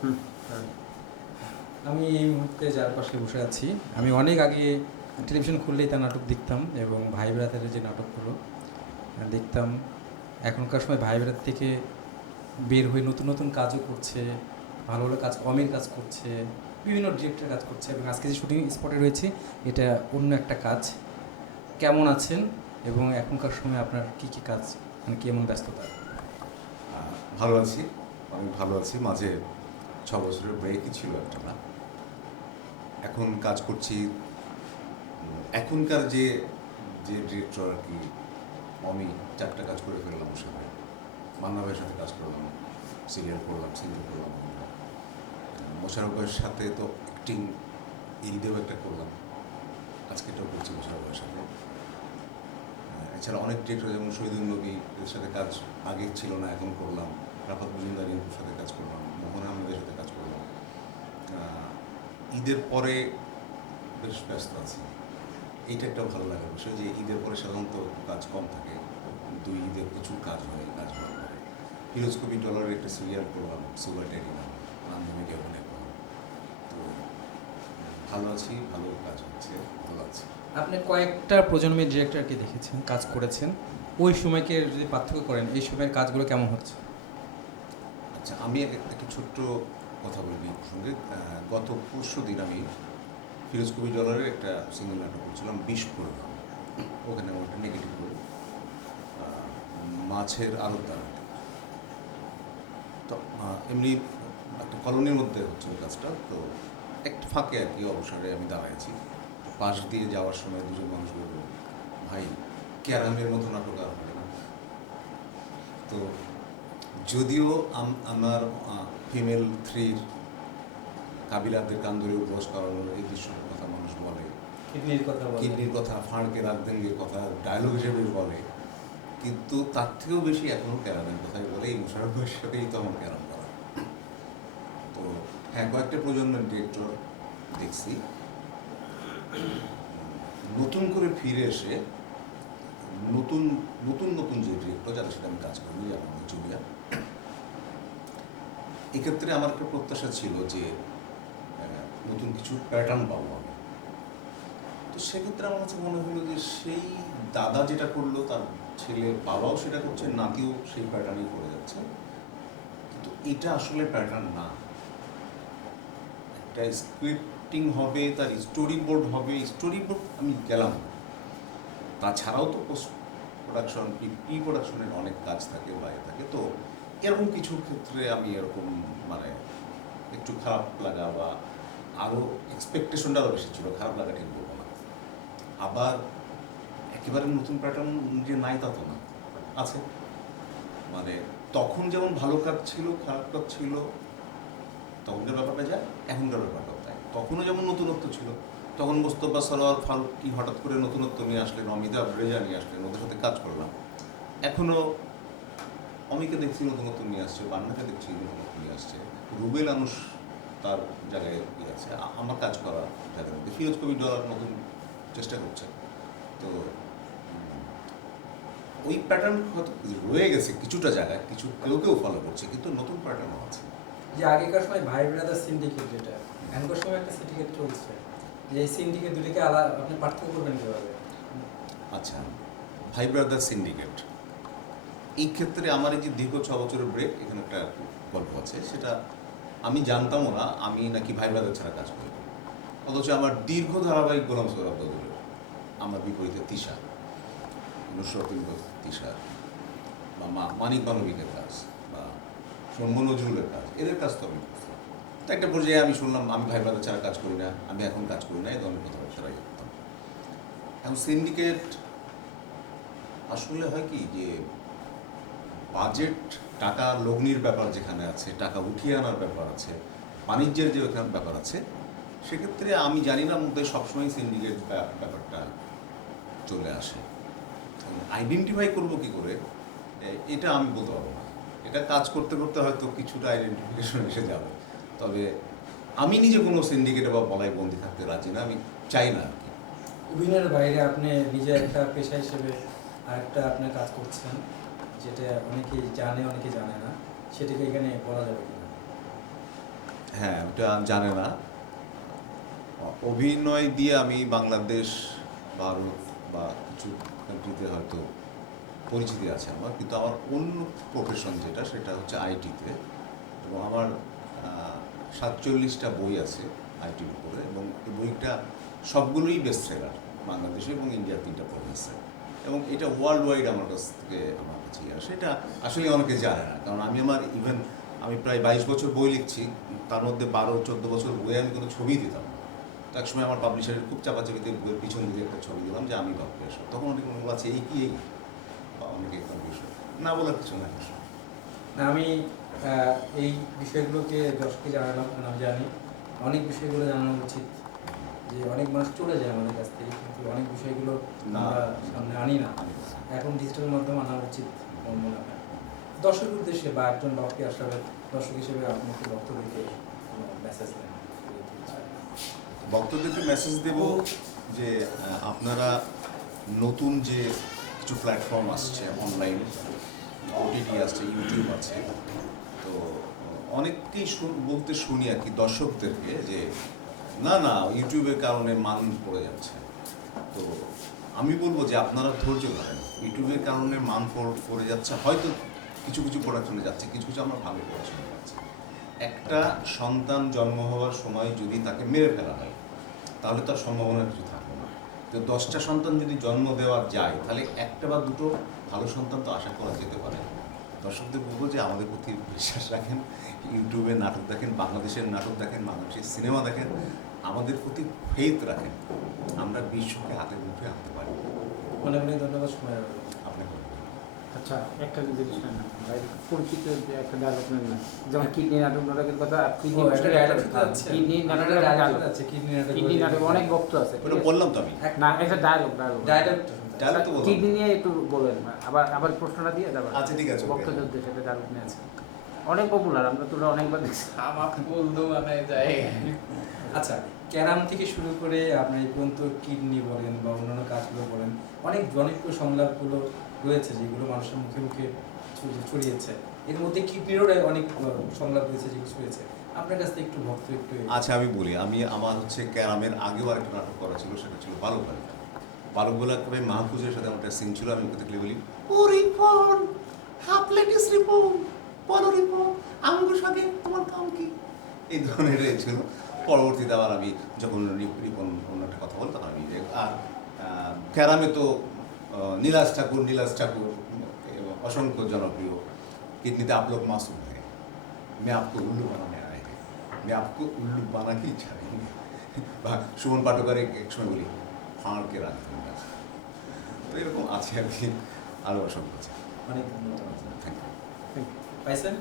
হুম, হ্যাঁ। আমি এই মুহূর্তে যার পাশে বসে আছি, আমি অনেক আগে টেলিভিশন খুললেই তার নাটক দেখতাম এবং ভাই ব্রাদারের যে নাটকগুলো দেখতাম। এখনকার সময় ভাই ব্রাদার থেকে বের হয়ে নতুন নতুন কাজও করছে, ভালো ভালো কাজ, অমির কাজ করছে, বিভিন্ন ডিরেক্টরের কাজ করছে এবং আজকে যে শুটিং স্পটে রয়েছে এটা অন্য একটা কাজ। কেমন আছেন এবং এখনকার সময় আপনার কী কী কাজ, মানে কেমন ব্যস্ততা? ভালো আছি, অনেক ভালো আছি। মাঝে 6 বছরের ব্রেকই ছিল একটা না। এখন কাজ করছি। এখনকার যে যে ডিরেক্টর আর কি, আমি 4টা কাজ করে ফেললাম ওর সাথে। মান্না ভাইয়ের সাথে কাজ করলাম, সিরিয়াল করলাম, সিরিয়াল করলাম। মোশাররফ ভাইয়ের সাথে তো অ্যাক্টিং ঈদেও একটা করলাম, আজকে এটাও করছি মোশাররফ ভাইয়ের সাথে। এছাড়া অনেক ডিরেক্টর যেমন শহীদুল নবী এর সাথে কাজ আগে ছিল না, এখন করলাম। রাফাত মজুমদারের সাথে কাজ করলাম, মোহন আহমেদের সাথে কাজ করলাম। ঈদের পরে বেশ ব্যস্ত আছি। এইটা একটা ভালো লাগার বিষয় যে ঈদের পরে সাধারণত কাজ কম থাকে, 2 ঈদে প্রচুর কাজ হয়। কাজ হওয়ার পরে ফিরোজ কবি ডলারের একটা সিরিয়াল করলাম, সুগার ড্যাডি নাম ধরে অভিনয় করলাম। তো ভালো আছি, ভালো কাজ হচ্ছে, ভালো আছি। আপনি কয়েকটা প্রজন্মের ডিরেক্টরকে দেখেছেন, কাজ করেছেন, ওই সময়কে যদি পার্থক্য করেন এই সময়ের কাজগুলো কেমন হচ্ছে? আচ্ছা, আমি একটা ছোট্ট কথা বলবি এই প্রসঙ্গে। গত পরশু দিন আমি ফিরোজ কবি ডলারের একটা সিঙ্গেল নাটক করছিলাম, বিস্ফোরণ। ওখানে আমার একটা নেগেটিভ রোল, মাছের আড়তদার। তো এমনি একটা কলোনির মধ্যে হচ্ছে ওই কাজটা। তো একটা ফাঁকে আর কি অবসরে আমি দাঁড়াইছি, পাশ দিয়ে যাওয়ার সময় দুজন মানুষ বলল, ভাই ক্যারামের মতো নাটক আর হবে না। তো যদিও আমার ফিমেল 3 কাবিলাদের কান ধরে উপবাস করানোর এই দৃশ্যের কথা মানুষ বলে, কিডনির কথা বলেন। কিডনির কথা, ফাঁড়কে রাত দেঙ্গের কথা ডায়লগ হিসেবে বলে, কিন্তু তার থেকেও বেশি এখনও ক্যারামের কথাই বলে। এই মোশাররফের সাথেই তো আমার ক্যারাম করা। তো হ্যাঁ, কয়েকটা প্রজন্মের ডিরেক্টর দেখছি নতুন করে ফিরে এসে, নতুন নতুন নতুন যে ডিরেক্টর যাদের সাথে আমি কাজ করি, যেমন জুলিয়া। এক্ষেত্রে আমার একটা প্রত্যাশা ছিল যে নতুন কিছু প্যাটার্ন পাবো আমি। তো সেক্ষেত্রে আমার কাছে মনে হলো যে সেই দাদা যেটা করলো তার ছেলে বাবাও সেটা করছে, নাতিও সেই প্যাটার্নই করে যাচ্ছে। কিন্তু এটা আসলে প্যাটার্ন না। একটা স্ক্রিপ্টিং হবে, তার স্টোরি বোর্ড হবে। স্টোরি বোর্ড আমি গেলাম, তাছাড়াও তো পোস্ট প্রোডাকশন, প্রি প্রোডাকশনের অনেক কাজ থাকে, বাইরে থাকে। তো এরকম কিছু ক্ষেত্রে আমি এরকম মানে একটু খারাপ লাগা বা আরও এক্সপেকটেশনটা আরও বেশি ছিল, খারাপ লাগা ঠিক বলবো না। আবার একেবারে নতুন প্যাটার্ন যে নাই তা তো না, আছে। মানে তখন যেমন ভালো কাজ ছিল, খারাপ কাজ ছিল, তখনকার ব্যাপারটা যায়, এখনকার ব্যাপারটাও তাই। তখনও যেমন নতুনত্ব ছিল, তখন মোস্তফা সরোয়ার ফারুক কি হঠাৎ করে নতুনত্ব নিয়ে আসলেন, অমিতাভ রেজা নিয়ে আসলেন, ওদের সাথে কাজ করলাম। এখনও অমিকে দেখছি নতুনত্ব নিয়ে আসছে, বান্নাকে দেখছি নতুনত্ব নিয়ে আসছে, রুবেল আনুস তার জায়গায় ইয়ে আছে, আমার কাজ করা জায়গার মধ্যে ফিরোজ কবি ডলার নতুন চেষ্টা করছে। তো ওই প্যাটার্ন হয়তো রয়ে গেছে কিছুটা জায়গায়, কিছু কেউ কেউ ফলো করছে, কিন্তু নতুন প্যাটার্নও আছে। যে আগেকার সময় ভাই ব্রাদার সিন্ডিকেট, যেটা এখনকার সময় একটা সিন্ডিকেট চলছে, যে এই সিন্ডিকেট দুটিকে আলাদা আপনি পার্থক্য করবেন কীভাবে? আচ্ছা, ভাই ব্রাদার সিন্ডিকেট, এই ক্ষেত্রে আমার এই যে দীর্ঘ 6 বছরের ব্রেক, এখানে একটা গল্প আছে। সেটা আমি জানতামও না, আমি নাকি ভাই ব্রাদার ছাড়া কাজ করি। অথচ আমার দীর্ঘ ধারাবাহিক গোলাম সোহরাব আব্দুলের, আমার বিপরীতে তিশা, নুসরত তিশা, বা মানিক মানবিকের কাজ, বা সৌম্য নজরুলের কাজ, এদের কাজ তো আমি করতাম। তো একটা পর্যায়ে আমি শুনলাম আমি ভাই ব্রাদার ছাড়া কাজ করি না, আমি এখন কাজ করি না, এই ধরনের কথাবার্তাই করতাম। এখন সিন্ডিকেট আসলে হয় কি যে বাজেট, টাকা লগ্নির ব্যাপার যেখানে আছে, টাকা উঠিয়ে আনার ব্যাপার আছে, বাণিজ্যের যে ওখানে ব্যাপার আছে, সেক্ষেত্রে আমি জানি না মধ্যে সবসময় সিন্ডিকেট ব্যাপারটা চলে আসে। আইডেন্টিফাই করবো কী করে এটা আমি বলতে পারবো না। এটা কাজ করতে করতে হয়তো কিছুটা আইডেন্টিফিকেশন এসে যাবে। তবে আমি নিজে কোনো সিন্ডিকেটে বা বলাই বন্দি থাকতে রাজি না, আমি চাই না আর কি। অভিনয়ের বাইরে আপনি নিজে একটা পেশা হিসেবে আরেকটা আপনার কাজ করছেন, যেটা অনেকেই জানে অনেকে জানে না, সেটাকে এখানে বলা যাবে কিনা? হ্যাঁ, ওটা জানে না। অভিনয় দিয়ে আমি বাংলাদেশ, ভারত বা কিছু কান্ট্রিতে হয়তো পরিচিতি আছে আমার, কিন্তু আমার অন্য প্রফেশন যেটা সেটা হচ্ছে আইটিতে, এবং আমার 47টা বই আছে আইটির উপরে, এবং এই বইটা সবগুলোই বেস্ট সেলার বাংলাদেশে এবং ইন্ডিয়ার 3টা প্রভিন্সে, এবং এটা ওয়ার্ল্ড ওয়াইড আমার কাছ থেকে আমার কাছে আসে। এটা আসলে অনেকে জানে না, কারণ আমি প্রায় 22 বছর বই লিখছি, তার মধ্যে 12-14 বছর বইয়ে আমি কোনো ছবি দিতাম না। তো এক সময় আমার পাবলিশারের খুব চাপাচাপিতে বইয়ের পিছন দিকে একটা ছবি দিলাম যে আমি ভাবতে আসো, তখন অনেকে মনে আছে এই কি এই, বা অনেকে কনফিউশন না বলার কিছু না। না, আমি এই বিষয়গুলোকে দর্শককে জানালাম, কারণ আমি জানি অনেক বিষয়গুলো জানানো উচিত, যে অনেক মানুষ চলে যায় আমাদের কাছ থেকে, কিন্তু অনেক বিষয়গুলো না। আমরা সামনে আনি না। এখন ডিজিটাল মাধ্যমে আনা উচিত আমার মনে হয়। দর্শকের উদ্দেশ্যে বা একজন ডক্টর আসলে দর্শক হিসেবে আপনাকে বক্তব্যকে মেসেজ দেন। ভক্তদেরকে মেসেজ দেব যে আপনারা নতুন যে কিছু প্ল্যাটফর্ম আসছে, অনলাইন ওটিটি আসছে, ইউটিউব আছে, তো অনেককেই বলতে শুনি আর কি দর্শকদেরকে যে না না ইউটিউবের কারণে মান পড়ে যাচ্ছে। তো আমি বলবো যে আপনারা ধৈর্য ধরেন, ইউটিউবের কারণে মান পড়ে যাচ্ছে, হয়তো কিছু কিছু প্রোডাকশনে যাচ্ছে, কিছু কিছু আমরা ভালো প্রোডাকশনে যাচ্ছে। একটা সন্তান জন্ম হওয়ার সময় যদি তাকে মেরে ফেলা হয় তাহলে তার সম্ভাবনা কিছু থাকবে না। তো 10টা সন্তান যদি জন্ম দেওয়া যায় তাহলে একটা বা দুটো ভালো সন্তান তো আশা করা যেতে পারে। দর্শকদের বলবো যে আমাদের প্রতি বিশ্বাস রাখেন, ইউটিউবে নাটক দেখেন, বাংলাদেশের নাটক দেখেন, বাংলাদেশের সিনেমা দেখেন, আমাদের প্রতি ফেথ রাখেন, আমরা বিশ্বকে হাতে মুঠে আনতে পারি। অনেক অনেক ধন্যবাদ সময় আপনাকে আচ্ছা, একটা জিনিস না ভাই, পরিচিত যে একটা ডায়লগ না, যেমন কিডনি নাটকের কথা, কিডনি নাটক অনেক বক্ত আছে, ওটা বললাম তো আমি, না এটা ডায়লগ ডায়লগ তো বললাম। কিডনি নিয়ে একটু বলেন, আবার প্রশ্নটা দিয়ে যাবেন। আচ্ছা, ঠিক আছে, বক্ত যুদ্ধের সাথে ডায়লগ নিয়ে আছে, অনেক পপুলার, আমরা তো অনেকবার দেখছি। আমার বলতো মানে যাই আচ্ছা, ক্যারাম থেকে শুরু করে আপনার এই পর্যন্ত কিডনি বলেন বা অন্যান্য কাজগুলো বলেন, অনেক জনপ্রিয় সংলাপগুলো রয়েছে যেগুলো মানুষের মুখে মুখে ছড়িয়েছে। এর মধ্যে কিডনিরও অনেক সংলাপ রয়েছে যেগুলো ছড়িয়েছে। আপনার কাছ থেকে একটু ভক্ত একটু আচ্ছা, আমি বলি, আমার হচ্ছে ক্যারামের আগেও আরেকটা নাটক করা ছিল, সেটা ছিল বালকবালিকা। বালকবালিকায় মাহফুজের সাথে আমার একটা সিন ছিল, আমি ওকে দেখলে বলি ও রিপন, হাফ লেটিস রিপন, বলো রিপন, আমগো সঙ্গে তোমার কাম কি, এই ধরনের ছিল। পরবর্তীতে আবার আমি যখন রিপন অন্য একটা কথা বলি তখন আমি আর ক্যারামে তো নীলাজ ঠাকুর অসংখ্য জনপ্রিয়। কিডনিতে आप लोग मासूम है, मैं आपको उल्लू बनाने आए हैं, मैं आपको उल्लू बना के इच्छा नहीं। বা সুমন পাঠকের এক সময় বলি ফাঁড়কে রাখতে হবে। তো এরকম আছে আর কি, আরও অসংখ্য আছে। অনেক ধন্যবাদ। Thank you. পাইছেন?